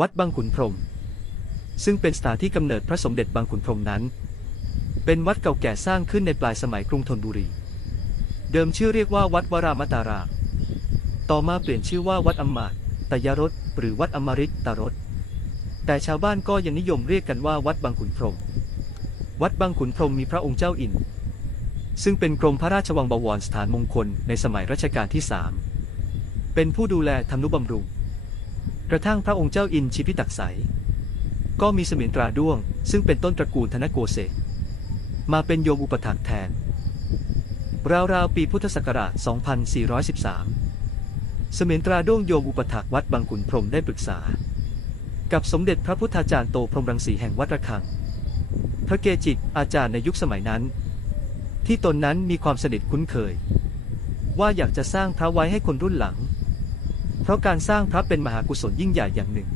วัดบางขุนพรหมซึ่งเป็นสถานที่กำเนิดพระสมเด็จบางขุนพรหมนั้น เป็นวัดเก่าแก่สร้างขึ้นในปลายสมัยกรุงธนบุรี เดิมชื่อเรียกว่าวัดวรามตารามต่อมาเปลี่ยนชื่อว่าวัดอมมาตตยรสหรือวัดอมฤตตรสแต่ชาวบ้านก็ยังนิยมเรียกกันว่าวัดบางขุนพรหมวัดบางขุนพรหมมีพระองค์เจ้าอิน ซึ่งเป็นกรมพระราชวังบวรสถานมงคลในสมัยรัชกาลที่สามเป็นผู้ดูแลทำนุบำรุง กระทั่งพระองค์เจ้าอินชิพิตักไสยก็มีเสมียนตราด้วง ซึ่งเป็นต้นตระกูลธนโกเศษมาเป็นโยมอุปถัมภ์แทน ราวๆ ปีพุทธศักราช 2413 เสมียนตราด้วงโยมอุปถักวัดบางขุนพรหมได้ปรึกษา กับสมเด็จพระพุทธาจารย์โตพรหมรังสีแห่งวัดระฆัง พระเกจิอาจารย์ในยุคสมัยนั้น ที่ตนนั้นมีความสนิทคุ้นเคย ว่าอยากจะสร้างพระไว้ให้คนรุ่นหลัง เพราะการสร้างพระเป็นมหากุศลยิ่งใหญ่อย่างหนึ่ง